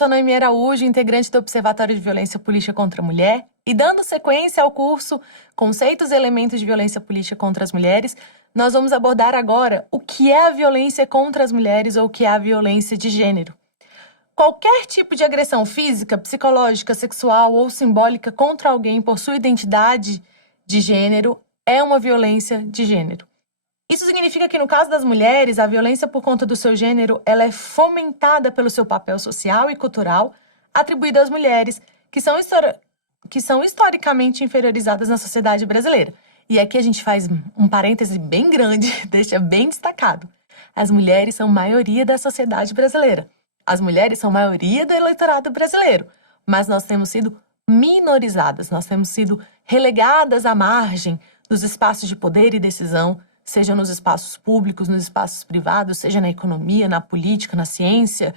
sou Noemi Araújo, integrante do Observatório de Violência Política contra a Mulher, e dando sequência ao curso Conceitos e Elementos de Violência Política contra as Mulheres, nós vamos abordar agora o que é a violência contra as mulheres ou o que é a violência de gênero. Qualquer tipo de agressão física, psicológica, sexual ou simbólica contra alguém por sua identidade de gênero é uma violência de gênero. Isso significa que, no caso das mulheres, a violência por conta do seu gênero ela é fomentada pelo seu papel social e cultural atribuído às mulheres, que são historicamente inferiorizadas na sociedade brasileira. E aqui a gente faz um parêntese bem grande, deixa bem destacado. As mulheres são maioria da sociedade brasileira. As mulheres são maioria do eleitorado brasileiro, mas nós temos sido minorizadas, nós temos sido relegadas à margem dos espaços de poder e decisão, seja nos espaços públicos, nos espaços privados, seja na economia, na política, na ciência,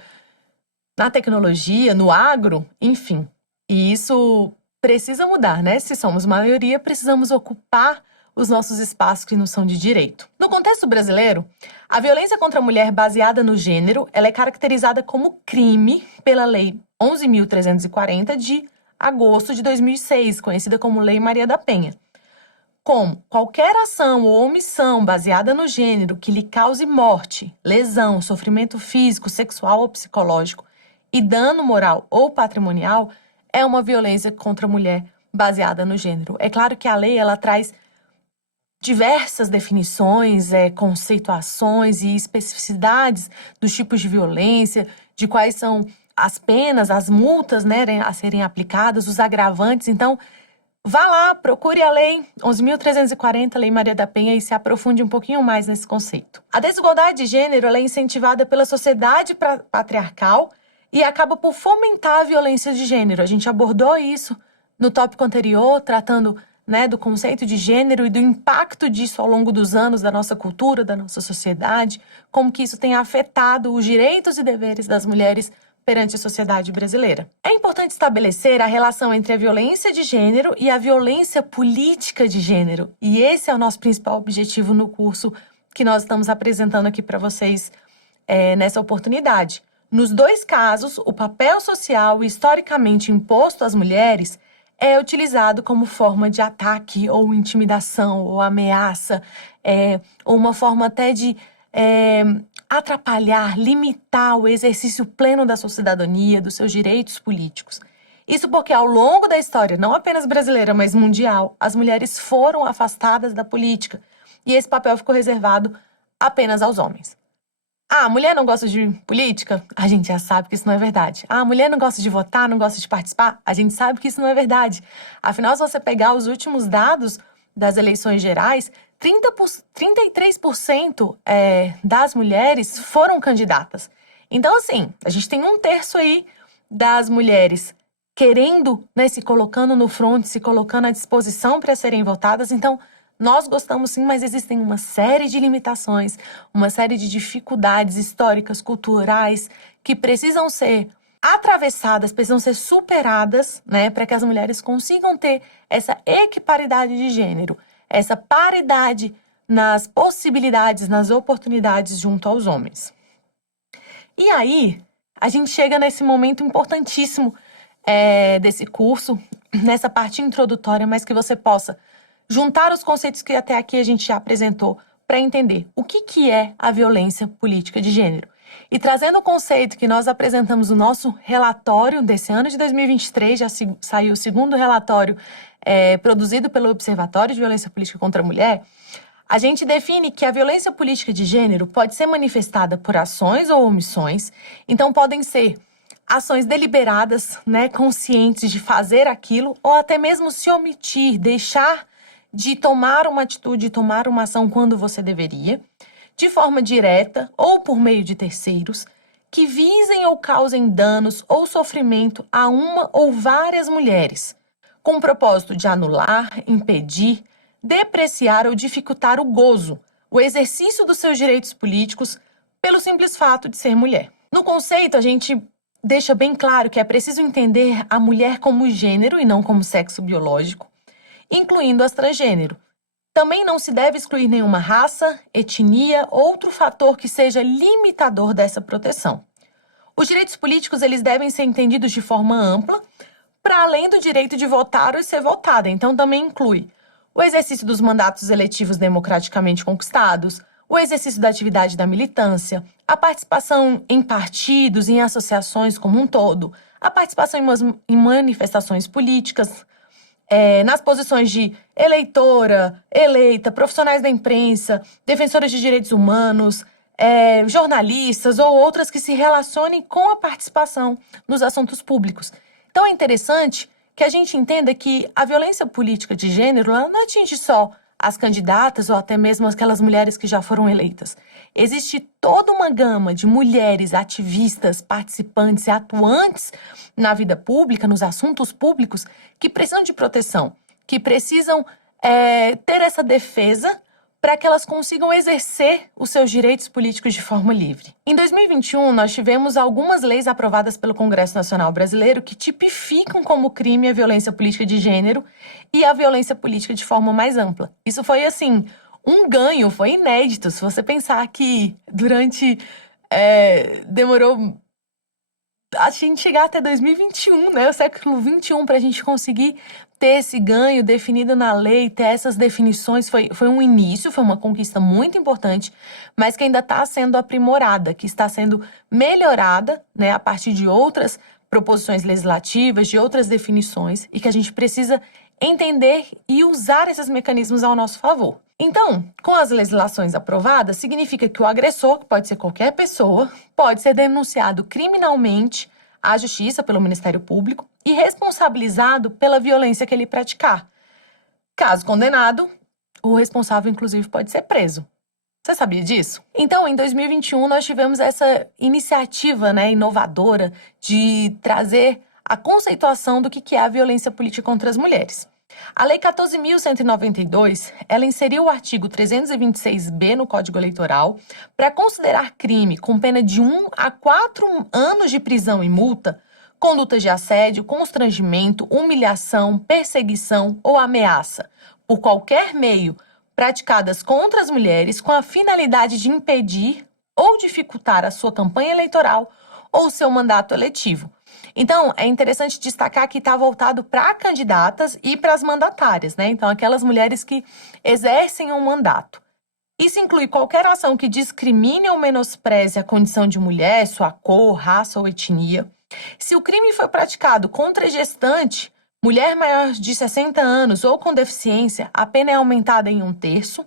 na tecnologia, no agro, enfim. E isso precisa mudar, né? Se somos maioria, precisamos ocupar os nossos espaços que não são de direito. No contexto brasileiro, a violência contra a mulher baseada no gênero, ela é caracterizada como crime pela Lei 11.340 de agosto de 2006, conhecida como Lei Maria da Penha. Como qualquer ação ou omissão baseada no gênero que lhe cause morte, lesão, sofrimento físico, sexual ou psicológico e dano moral ou patrimonial é uma violência contra a mulher baseada no gênero. É claro que a lei ela traz diversas definições, conceituações e especificidades dos tipos de violência, de quais são as penas, as multas, né, a serem aplicadas, os agravantes. Então, vá lá, procure a Lei 11.340, Lei Maria da Penha, e se aprofunde um pouquinho mais nesse conceito. A desigualdade de gênero ela é incentivada pela sociedade patriarcal e acaba por fomentar a violência de gênero. A gente abordou isso no tópico anterior, tratando, né, do conceito de gênero e do impacto disso ao longo dos anos da nossa cultura, da nossa sociedade, como que isso tem afetado os direitos e deveres das mulheres perante a sociedade brasileira. É importante estabelecer a relação entre a violência de gênero e a violência política de gênero. E esse é o nosso principal objetivo no curso que nós estamos apresentando aqui para vocês nessa oportunidade. Nos dois casos, o papel social historicamente imposto às mulheres é utilizado como forma de ataque ou intimidação ou ameaça, ou uma forma até de atrapalhar, limitar o exercício pleno da sua cidadania, dos seus direitos políticos. Isso porque ao longo da história, não apenas brasileira, mas mundial, as mulheres foram afastadas da política e esse papel ficou reservado apenas aos homens. Ah, a mulher não gosta de política? A gente já sabe que isso não é verdade. Ah, a mulher não gosta de votar, não gosta de participar? A gente sabe que isso não é verdade. Afinal, se você pegar os últimos dados das eleições gerais, 33% das mulheres foram candidatas. Então, assim, a gente tem 1/3 aí das mulheres querendo, né, se colocando no front, se colocando à disposição para serem votadas. Então, nós gostamos sim, mas existem uma série de limitações, uma série de dificuldades históricas, culturais, que precisam ser atravessadas, precisam ser superadas, né, para que as mulheres consigam ter essa equiparidade de gênero, essa paridade nas possibilidades, nas oportunidades junto aos homens. E aí, a gente chega nesse momento importantíssimo desse curso, nessa parte introdutória, mas que você possa juntar os conceitos que até aqui a gente já apresentou para entender o que é a violência política de gênero. E trazendo o conceito que nós apresentamos no nosso relatório desse ano de 2023, já saiu o segundo relatório produzido pelo Observatório de Violência Política contra a Mulher, a gente define que a violência política de gênero pode ser manifestada por ações ou omissões, então podem ser ações deliberadas, né, conscientes de fazer aquilo, ou até mesmo se omitir, deixar de tomar uma atitude, tomar uma ação quando você deveria, de forma direta ou por meio de terceiros, que visem ou causem danos ou sofrimento a uma ou várias mulheres, com o propósito de anular, impedir, depreciar ou dificultar o gozo, o exercício dos seus direitos políticos pelo simples fato de ser mulher. No conceito, a gente deixa bem claro que é preciso entender a mulher como gênero e não como sexo biológico, incluindo as transgênero. Também não se deve excluir nenhuma raça, etnia ou outro fator que seja limitador dessa proteção. Os direitos políticos, eles devem ser entendidos de forma ampla, para além do direito de votar ou ser votada. Então, também inclui o exercício dos mandatos eletivos democraticamente conquistados, o exercício da atividade da militância, a participação em partidos e em associações como um todo, a participação em manifestações políticas, nas posições de eleitora, eleita, profissionais da imprensa, defensores de direitos humanos, jornalistas ou outras que se relacionem com a participação nos assuntos públicos. Então é interessante que a gente entenda que a violência política de gênero ela não atinge só as candidatas ou até mesmo aquelas mulheres que já foram eleitas. Existe toda uma gama de mulheres ativistas, participantes e atuantes na vida pública, nos assuntos públicos, que precisam de proteção, que precisam ter essa defesa para que elas consigam exercer os seus direitos políticos de forma livre. Em 2021, nós tivemos algumas leis aprovadas pelo Congresso Nacional Brasileiro que tipificam como crime a violência política de gênero e a violência política de forma mais ampla. Isso foi, assim, um ganho, foi inédito. Se você pensar que demorou a gente chegar até 2021, né, o século 21, para a gente conseguir ter esse ganho definido na lei, ter essas definições, foi um início, foi uma conquista muito importante, mas que ainda está sendo aprimorada, que está sendo melhorada, né, a partir de outras proposições legislativas, de outras definições, e que a gente precisa entender e usar esses mecanismos ao nosso favor. Então, com as legislações aprovadas, significa que o agressor, que pode ser qualquer pessoa, pode ser denunciado criminalmente à Justiça, pelo Ministério Público, e responsabilizado pela violência que ele praticar. Caso condenado, o responsável, inclusive, pode ser preso. Você sabia disso? Então, em 2021, nós tivemos essa iniciativa, inovadora de trazer a conceituação do que é a violência política contra as mulheres. A Lei 14.192, ela inseriu o artigo 326B no Código Eleitoral para considerar crime com pena de 1 a 4 anos de prisão e multa, condutas de assédio, constrangimento, humilhação, perseguição ou ameaça, por qualquer meio, praticadas contra as mulheres com a finalidade de impedir ou dificultar a sua campanha eleitoral ou seu mandato eletivo. Então, é interessante destacar que está voltado para candidatas e para as mandatárias, né? Então, aquelas mulheres que exercem um mandato. Isso inclui qualquer ação que discrimine ou menospreze a condição de mulher, sua cor, raça ou etnia. Se o crime foi praticado contra gestante, mulher maior de 60 anos ou com deficiência, a pena é aumentada em 1/3.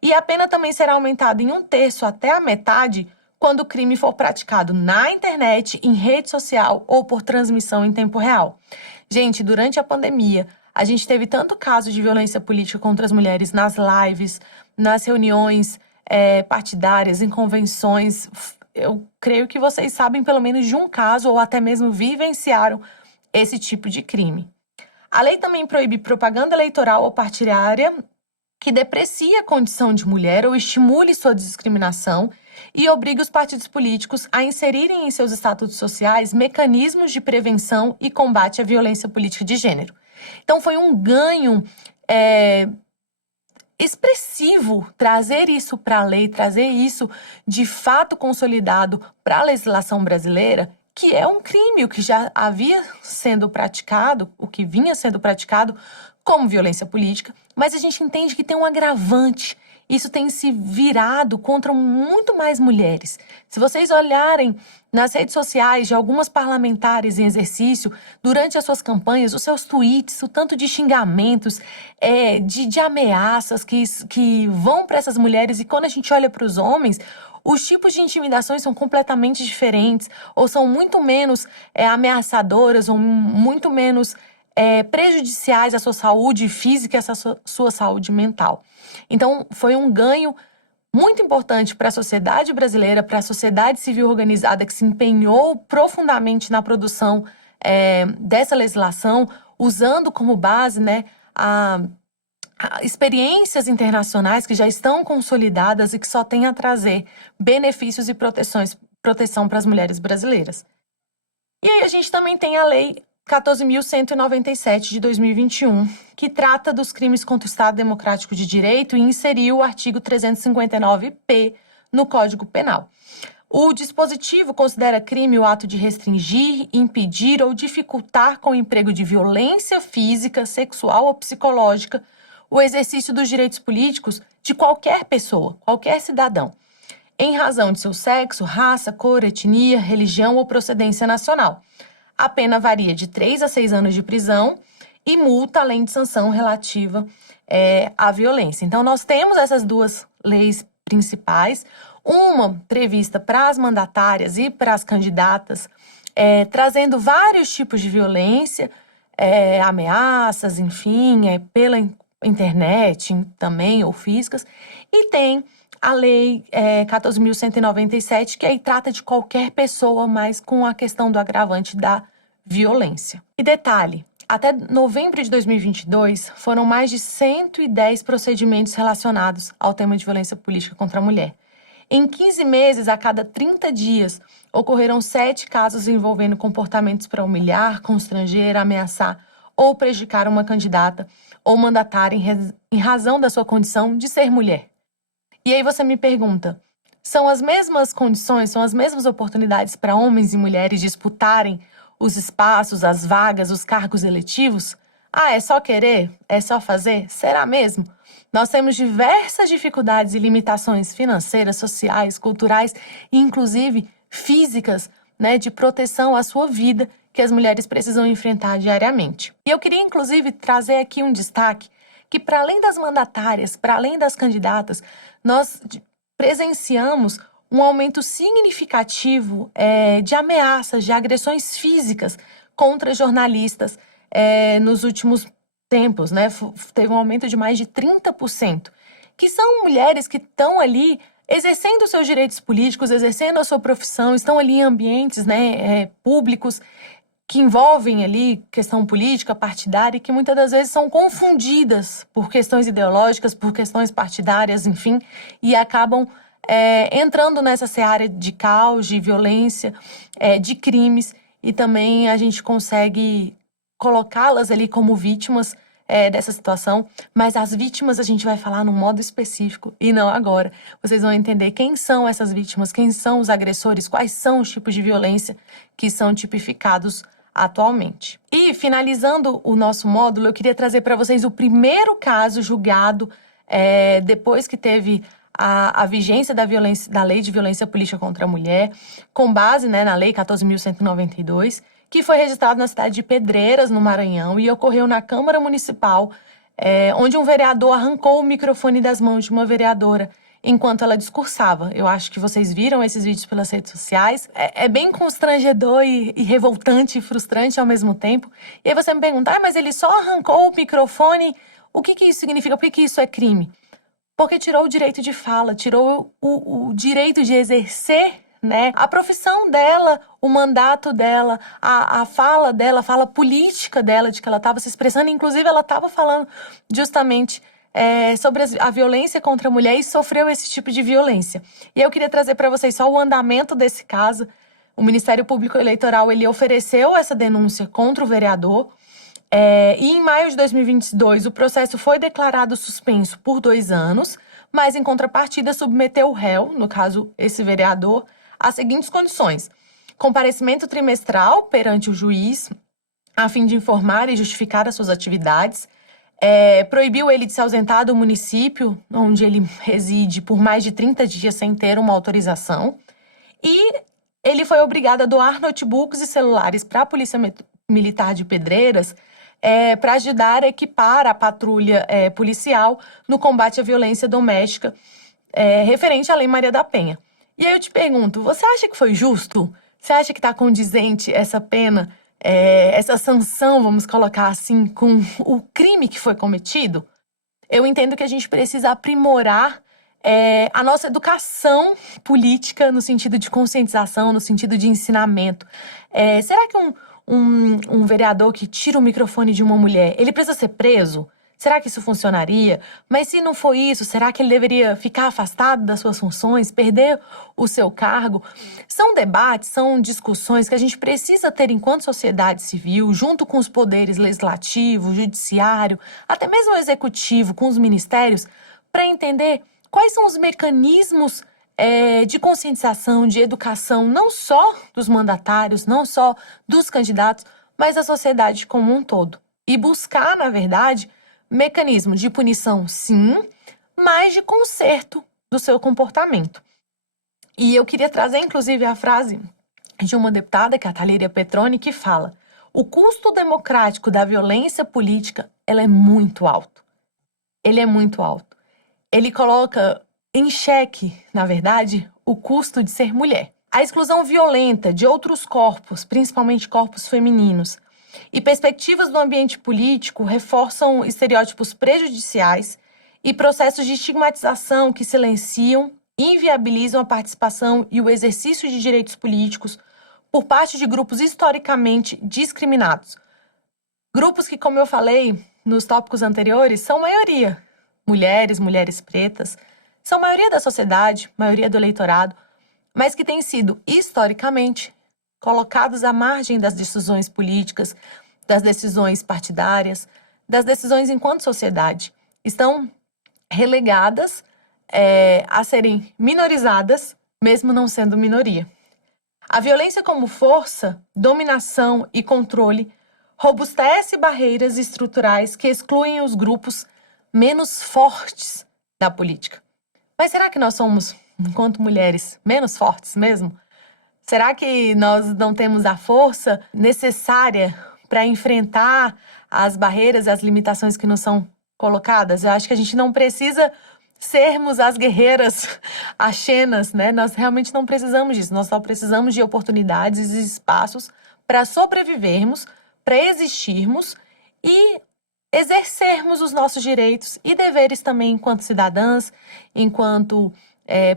E a pena também será aumentada em 1/3 até a metade quando o crime for praticado na internet, em rede social ou por transmissão em tempo real. Gente, durante a pandemia, a gente teve tanto caso de violência política contra as mulheres nas lives, nas reuniões partidárias, em convenções. Eu creio que vocês sabem pelo menos de um caso ou até mesmo vivenciaram esse tipo de crime. A lei também proíbe propaganda eleitoral ou partidária que deprecie a condição de mulher ou estimule sua discriminação e obriga os partidos políticos a inserirem em seus estatutos sociais mecanismos de prevenção e combate à violência política de gênero. Então, foi um ganho expressivo trazer isso para a lei, trazer isso de fato consolidado para a legislação brasileira, que é um crime, o que já havia sendo praticado, o que vinha sendo praticado como violência política, mas a gente entende que tem um agravante. Isso tem se virado contra muito mais mulheres. Se vocês olharem nas redes sociais de algumas parlamentares em exercício, durante as suas campanhas, os seus tweets, o tanto de xingamentos, de ameaças que vão para essas mulheres, e quando a gente olha para os homens, os tipos de intimidações são completamente diferentes, ou são muito menos ameaçadoras, ou muito menos prejudiciais à sua saúde física e à sua saúde mental. Então, foi um ganho muito importante para a sociedade brasileira, para a sociedade civil organizada que se empenhou profundamente na produção dessa legislação, usando como base experiências internacionais que já estão consolidadas e que só têm a trazer benefícios e proteção para as mulheres brasileiras. E aí a gente também tem a Lei 14.197 de 2021, que trata dos crimes contra o Estado Democrático de Direito e inseriu o artigo 359-P no Código Penal. O dispositivo considera crime o ato de restringir, impedir ou dificultar com o emprego de violência física, sexual ou psicológica o exercício dos direitos políticos de qualquer pessoa, qualquer cidadão, em razão de seu sexo, raça, cor, etnia, religião ou procedência nacional. A pena varia de 3 a 6 anos de prisão e multa, além de sanção relativa à violência. Então, nós temos essas duas leis principais, uma prevista para as mandatárias e para as candidatas, trazendo vários tipos de violência, ameaças, enfim, pela internet também, ou físicas, e tem a Lei 14.197, que aí trata de qualquer pessoa, mas com a questão do agravante da violência. E detalhe, até novembro de 2022, foram mais de 110 procedimentos relacionados ao tema de violência política contra a mulher. Em 15 meses, a cada 30 dias, ocorreram 7 casos envolvendo comportamentos para humilhar, constranger, ameaçar ou prejudicar uma candidata ou mandatária em razão da sua condição de ser mulher. E aí você me pergunta, são as mesmas condições, são as mesmas oportunidades para homens e mulheres disputarem os espaços, as vagas, os cargos eletivos? Ah, é só querer? É só fazer? Será mesmo? Nós temos diversas dificuldades e limitações financeiras, sociais, culturais e inclusive físicas, né, de proteção à sua vida que as mulheres precisam enfrentar diariamente. E eu queria inclusive trazer aqui um destaque que, para além das mandatárias, para além das candidatas, nós presenciamos um aumento significativo de ameaças, de agressões físicas contra jornalistas nos últimos tempos, né? Teve um aumento de mais de 30%, que são mulheres que estão ali exercendo seus direitos políticos, exercendo a sua profissão, estão ali em ambientes, né, públicos, que envolvem ali questão política, partidária, e que muitas das vezes são confundidas por questões ideológicas, por questões partidárias, enfim, e acabam entrando nessa seara de caos, de violência, de crimes, e também a gente consegue colocá-las ali como vítimas dessa situação, mas as vítimas a gente vai falar num modo específico e não agora. Vocês vão entender quem são essas vítimas, quem são os agressores, quais são os tipos de violência que são tipificados atualmente. E, finalizando o nosso módulo, eu queria trazer para vocês o primeiro caso julgado depois que teve a vigência da Lei de Violência Política contra a Mulher, com base, né, na Lei 14.192, que foi registrado na cidade de Pedreiras, no Maranhão, e ocorreu na Câmara Municipal, onde um vereador arrancou o microfone das mãos de uma vereadora enquanto ela discursava. Eu acho que vocês viram esses vídeos pelas redes sociais. É bem constrangedor e revoltante e frustrante ao mesmo tempo. E aí você me pergunta, mas ele só arrancou o microfone, o que isso significa? Por que isso é crime? Porque tirou o direito de fala, tirou o direito de exercer, né, a profissão dela, o mandato dela, a fala dela, a fala política dela, de que ela estava se expressando. Inclusive, ela estava falando justamente sobre a violência contra a mulher e sofreu esse tipo de violência. E eu queria trazer para vocês só o andamento desse caso. O Ministério Público Eleitoral, ele ofereceu essa denúncia contra o vereador, e em maio de 2022 o processo foi declarado suspenso por 2 anos, mas em contrapartida submeteu o réu, no caso esse vereador, às seguintes condições: comparecimento trimestral perante o juiz, a fim de informar e justificar as suas atividades, proibiu ele de se ausentar do município onde ele reside por mais de 30 dias sem ter uma autorização, e ele foi obrigado a doar notebooks e celulares para a Polícia Militar de Pedreiras, para ajudar a equipar a patrulha policial no combate à violência doméstica, referente à Lei Maria da Penha. E aí eu te pergunto, você acha que foi justo? Você acha que está condizente essa pena, essa sanção, vamos colocar assim, com o crime que foi cometido? Eu entendo que a gente precisa aprimorar a nossa educação política no sentido de conscientização, no sentido de ensinamento. Será que um vereador que tira o microfone de uma mulher, ele precisa ser preso? Será que isso funcionaria? Mas se não for isso, será que ele deveria ficar afastado das suas funções, perder o seu cargo? São debates, são discussões que a gente precisa ter enquanto sociedade civil, junto com os poderes legislativo, judiciário, até mesmo o executivo, com os ministérios, para entender quais são os mecanismos de conscientização, de educação, não só dos mandatários, não só dos candidatos, mas da sociedade como um todo. E buscar, na verdade, mecanismos de punição, sim, mas de conserto do seu comportamento. E eu queria trazer, inclusive, a frase de uma deputada, que é a Thalíria Petroni, que fala: o custo democrático da violência política, ela é muito alto. Ele é muito alto. Ele coloca em xeque, na verdade, o custo de ser mulher. A exclusão violenta de outros corpos, principalmente corpos femininos, e perspectivas do ambiente político reforçam estereótipos prejudiciais e processos de estigmatização que silenciam e inviabilizam a participação e o exercício de direitos políticos por parte de grupos historicamente discriminados. Grupos que, como eu falei nos tópicos anteriores, são maioria. Mulheres pretas, são maioria da sociedade, maioria do eleitorado, mas que têm sido, historicamente, colocados à margem das decisões políticas, das decisões partidárias, das decisões enquanto sociedade. Estão relegadas a serem minorizadas, mesmo não sendo minoria. A violência como força, dominação e controle robustece barreiras estruturais que excluem os grupos menos fortes da política. Mas será que nós somos, enquanto mulheres, menos fortes mesmo? Será que nós não temos a força necessária para enfrentar as barreiras e as limitações que nos são colocadas? Eu acho que a gente não precisa sermos as guerreiras axenas, né? Nós realmente não precisamos disso. Nós só precisamos de oportunidades e espaços para sobrevivermos, para existirmos e exercermos os nossos direitos e deveres também enquanto cidadãs, enquanto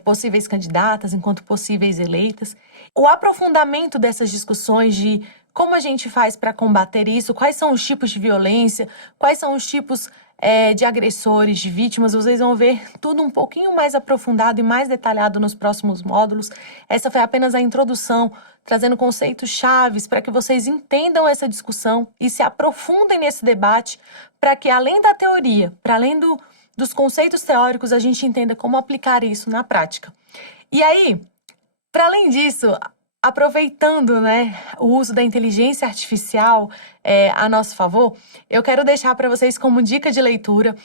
possíveis candidatas, enquanto possíveis eleitas. O aprofundamento dessas discussões de como a gente faz para combater isso, quais são os tipos de violência, quais são os tipos de agressores, de vítimas, vocês vão ver tudo um pouquinho mais aprofundado e mais detalhado nos próximos módulos. Essa foi apenas a introdução, trazendo conceitos chaves para que vocês entendam essa discussão e se aprofundem nesse debate, para que além da teoria, para além dos conceitos teóricos, a gente entenda como aplicar isso na prática. E aí, para além disso, aproveitando, né, o uso da inteligência artificial a nosso favor, eu quero deixar para vocês como dica de leitura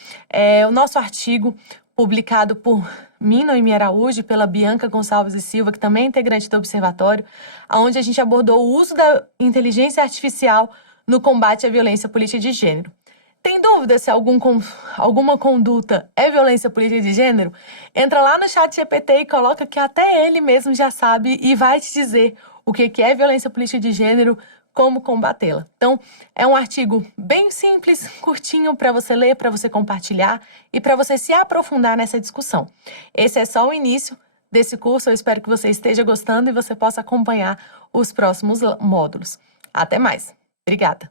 o nosso artigo publicado por mim, Noemi Araújo, e pela Bianca Gonçalves e Silva, que também é integrante do Observatório, onde a gente abordou o uso da inteligência artificial no combate à violência política de gênero. Tem dúvida se alguma conduta é violência política de gênero? Entra lá no ChatGPT e coloca que até ele mesmo já sabe e vai te dizer o que é violência política de gênero, como combatê-la. Então, é um artigo bem simples, curtinho para você ler, para você compartilhar e para você se aprofundar nessa discussão. Esse é só o início desse curso, eu espero que você esteja gostando e você possa acompanhar os próximos módulos. Até mais. Obrigada.